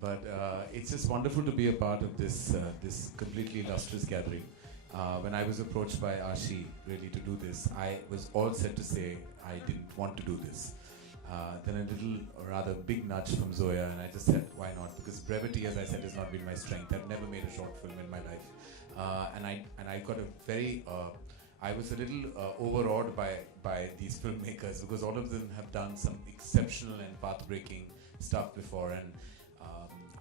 But it's just wonderful to be a part of this completely illustrious gathering. When I was approached by Ashi really to do this, I was all set to say I didn't want to do this. Then a little, rather big nudge from Zoya, and I just said, why not? Because brevity, as I said, has not been my strength. I've never made a short film in my life, and I got a very. I was a little overawed by these filmmakers because all of them have done some exceptional and path-breaking stuff before, and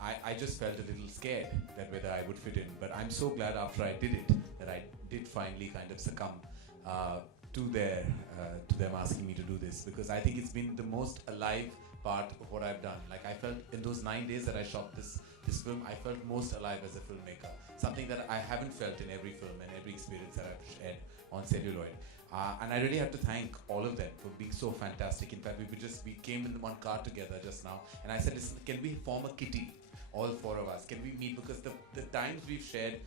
I just felt a little scared that whether I would fit in. But I'm so glad after I did it that I did finally kind of succumb to them asking me to do this, because I think it's been the most alive part of what I've done. Like, I felt in those 9 days that I shot this film, I felt most alive as a filmmaker. Something that I haven't felt in every film and every experience that I've shared on celluloid. And I really have to thank all of them for being so fantastic. In fact, we came in one car together just now, and I said, listen, can we form a kitty? All four of us, can we meet? Because the times we've shared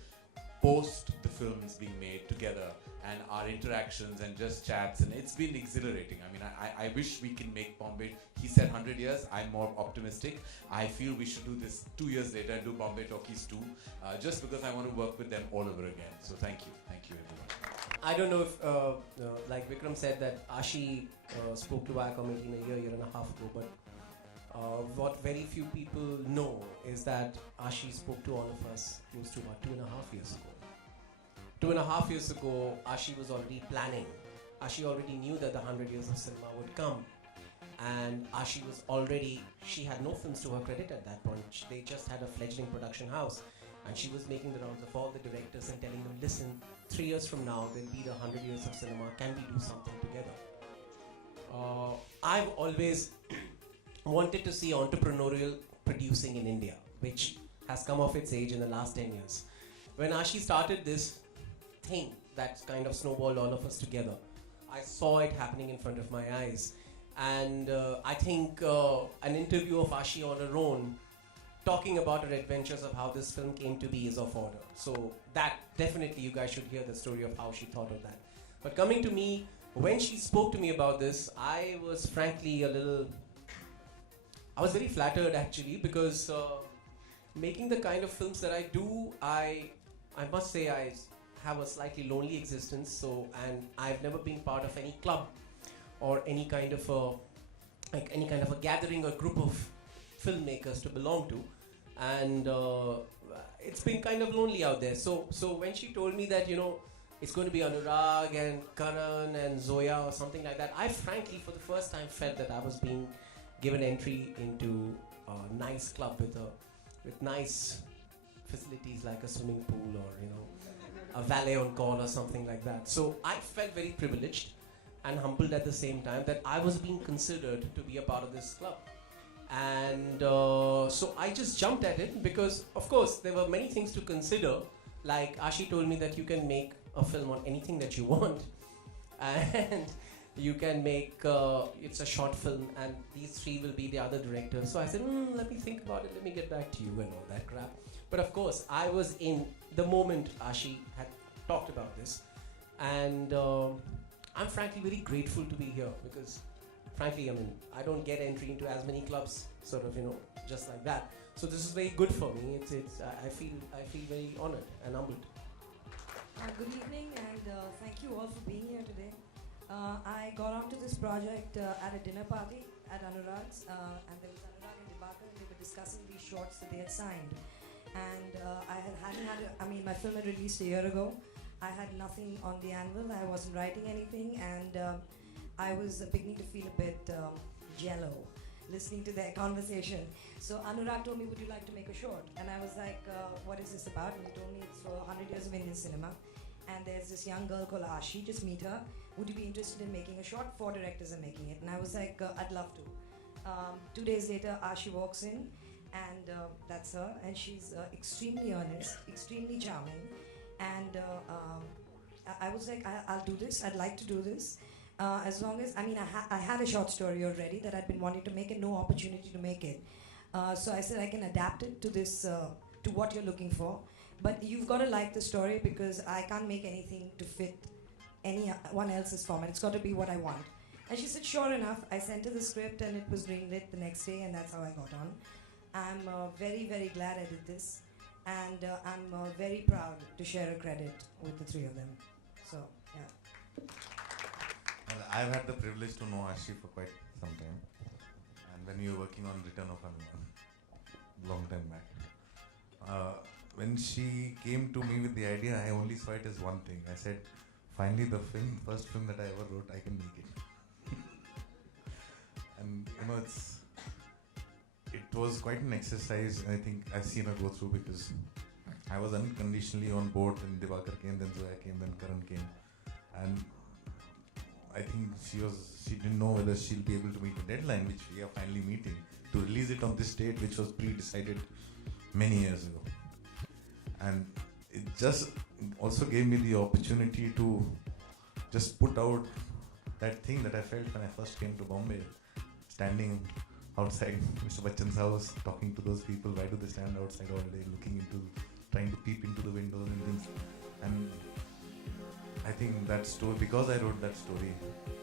post the films being made together and our interactions and just chats, and it's been exhilarating. I mean, I wish we can make Bombay. He said 100 years, I'm more optimistic. I feel we should do this 2 years later and do Bombay Talkies too, just because I want to work with them all over again. So thank you everyone. I don't know if, like Vikram said, that Ashi spoke to our committee in a year and a half ago, but what very few people know is that Ashi spoke to all of us close to about 2.5 years ago. 2.5 years ago, Ashi was already planning. Ashi already knew that the 100 years of cinema would come. And Ashi was already, she had no films to her credit at that point. They just had a fledgling production house. And she was making the rounds of all the directors and telling them, listen, 3 years from now, there'll be the 100 years of cinema. Can we do something together? I've always wanted to see entrepreneurial producing in India, which has come of its age in the last 10 years. When Ashi started this thing that kind of snowballed all of us together, I saw it happening in front of my eyes. And I think an interview of Ashi on her own, talking about her adventures of how this film came to be, is of order. So that definitely you guys should hear the story of how she thought of that. But coming to me, when she spoke to me about this, I was frankly I was very flattered actually, because making the kind of films that I do, I must say I have a slightly lonely existence. And I've never been part of any club or any kind of a gathering or group of filmmakers to belong to, and it's been kind of lonely out there. So when she told me that it's going to be Anurag and Karan and Zoya or something like that, I frankly for the first time felt that I was being given entry into a nice club with nice facilities like a swimming pool or a valet on call or something like that. So I felt very privileged and humbled at the same time that I was being considered to be a part of this club. And so I just jumped at it because, of course, there were many things to consider. Like Ashi told me that you can make a film on anything that you want, and you can make it's a short film, and these three will be the other directors. So I said, let me think about it, let me get back to you and all that crap. But of course, I was in the moment Ashi had talked about this, and I'm frankly very grateful to be here because, frankly, I mean, I don't get entry into as many clubs, sort of, just like that. So this is very good for me. I feel very honored and humbled. Good evening, and thank you all for being here today. I got onto this project at a dinner party at Anurag's, and there was Anurag and Dibakar, and they were discussing these shorts that they had signed. And my film had released a year ago. I had nothing on the anvil. I wasn't writing anything, and I was beginning to feel a bit jello listening to their conversation. So Anurag told me, would you like to make a short? And I was like, what is this about? And he told me it's for 100 years of Indian cinema. And there's this young girl called Ashi, just meet her. Would you be interested in making a short? 4 directors are making it. And I was like, I'd love to. 2 days later, Ashi walks in, and that's her. And she's extremely earnest, extremely charming. And I was like, I'll do this. I'd like to do this. As long as, I had a short story already that I'd been wanting to make and no opportunity to make it. So I said I can adapt it to this, to what you're looking for. But you've got to like the story because I can't make anything to fit anyone else's format. It's got to be what I want. And she said, sure enough. I sent her the script and it was greenlit the next day, and that's how I got on. I'm very, very glad I did this, and I'm very proud to share a credit with the three of them. So, yeah. Well, I've had the privilege to know Ashi for quite some time, and when we were working on Return of Hanuman, long time back, when she came to me with the idea, I only saw it as one thing. I said, finally the first film that I ever wrote, I can make it. And you know, it was quite an exercise. I think I've seen her go through, because I was unconditionally on board when Dibakar came, then Zoya came, then Karan came, and I think she didn't know whether she'll be able to meet the deadline, which we are finally meeting, to release it on this date, which was pre-decided many years ago. And it just also gave me the opportunity to just put out that thing that I felt when I first came to Bombay, standing outside Mr. Bachchan's house, talking to those people. Why do they stand outside all day, trying to peep into the windows and things? And I think that story, because I wrote that story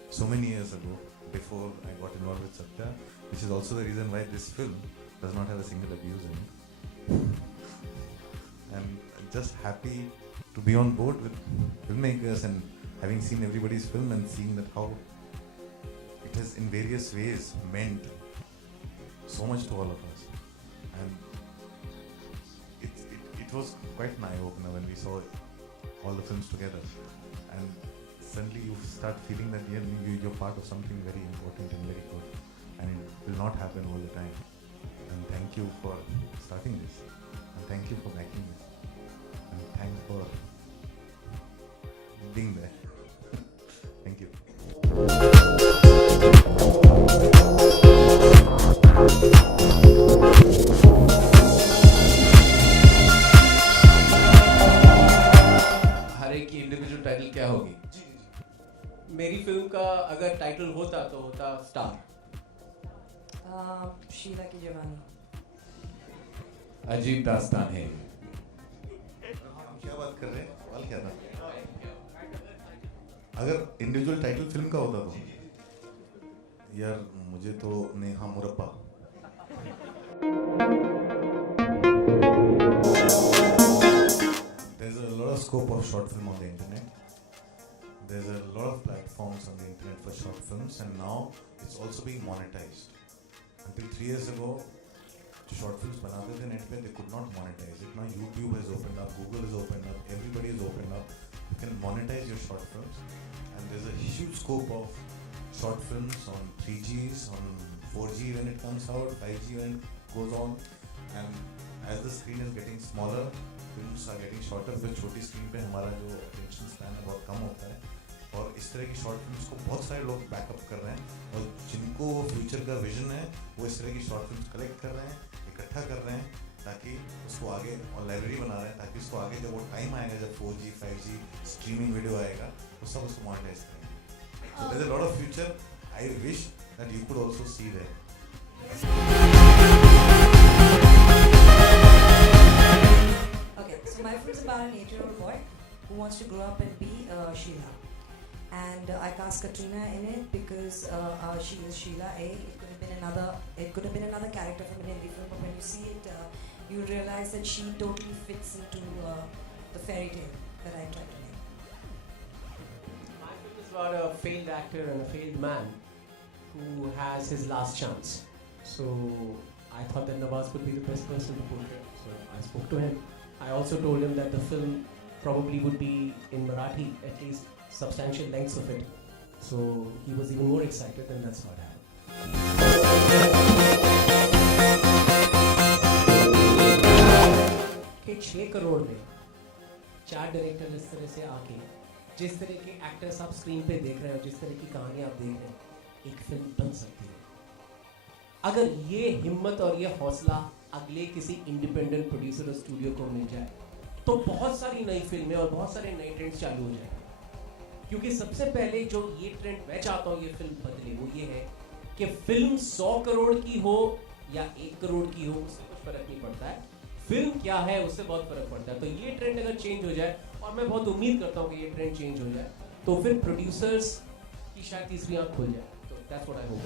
so many years ago, before I got involved with Satya, which is also the reason why this film does not have a single abuse in it. I'm just happy to be on board with filmmakers, and having seen everybody's film and seeing that how it has in various ways meant so much to all of us. And it was quite an eye-opener when we saw all the films together, and suddenly you start feeling that you're part of something very important and very good, and it will not happen all the time. And thank you for starting this, and thank you for backing this, and thanks for being there. Thank you. हर एक की individual title क्या होगी? मेरी film का अगर title होता तो होता स्टार। शीला की जवानी। अजीब दास्तान है। क्या बात कर रहे हैं? सवाल क्या था? अगर इंडिविजुअल टाइटल फिल्म का होता तो यार मुझे तो नेहा मुरब्बा। There's a lot of scope of short film on the internet. There's a lot of platforms on the internet for short films, and now it's also being monetized. Until 3 years ago, short films बनाते थे net पे, they could not monetize it. Now YouTube has opened up, Google has opened up, everybody has opened up. You can monetize your short films, and there's a huge scope of short films on 3Gs, on 4G when it comes out, 5G when it goes on, and as the screen is getting smaller, films are getting shorter, because छोटी screen पे हमारा जो attention span है बहुत कम होता है, और इस तरह की शॉर्ट फिल्म्स को बहुत सारे लोग बैकअप कर रहे हैं, और जिनको फ्यूचर का विजन है वो इस तरह की शॉर्ट फिल्म्स कलेक्ट कर रहे हैं, इकट्ठा कर रहे हैं, ताकि उसको आगे, और लाइब्रेरी बना रहे हैं ताकि उसको आगे जब वो टाइम आएगा, जब 4G 5G स्ट्रीमिंग वीडियो आएगा, वो सब उसको मोनेटाइज करेंगे. So there's a lot of future. I wish that you could also see there. Okay, so my film is about an 8-year-old boy who wants to grow up and be Sheila. And I cast Katrina in it because she is Sheila. It could have been another character from an Hindi film, but when you see it, you realize that she totally fits into the fairy tale that I tried to make. My film is about a failed actor and a failed man who has his last chance. So I thought that Nawaz would be the best person to portray. So I spoke to him. I also told him that the film probably would be in Marathi, at least substantial lengths of it. So he was even more excited, and that's what happened. कि 6 करोड़ में 4 director इस तरह से आके जिस तरह के actors आप स्क्रीन पे देख रहे हो, जिस तरह की कहानी आप देख रहे हो, एक फिल्म बन सकती है। अगर ये हिम्मत और ये हौसला अगले किसी इंडिपेंडेंट प्रोड्यूसर और स्टूडियो को मिल जाए तो बहुत सारी नई फिल्में और बहुत सारे नए ट्रेंड्स चालू हो जाएंगे। क्योंकि सबसे पहले जो ये ट्रेंड मैं चाहता हूँ ये फिल्म बदले, वो ये है कि फिल्म 100 करोड़ की हो या 1 करोड़ की हो, उससे कुछ फर्क नहीं पड़ता है। फिल्म क्या है उससे बहुत फर्क पड़ता है। तो ये ट्रेंड अगर चेंज हो जाए, और मैं बहुत उम्मीद करता हूँ कि ये ट्रेंड चेंज हो जाए, तो फिर प्रोड्यूसर्स की शायद तीसरी आंख खुल जाए। तो दैट्स व्हाट आई होप।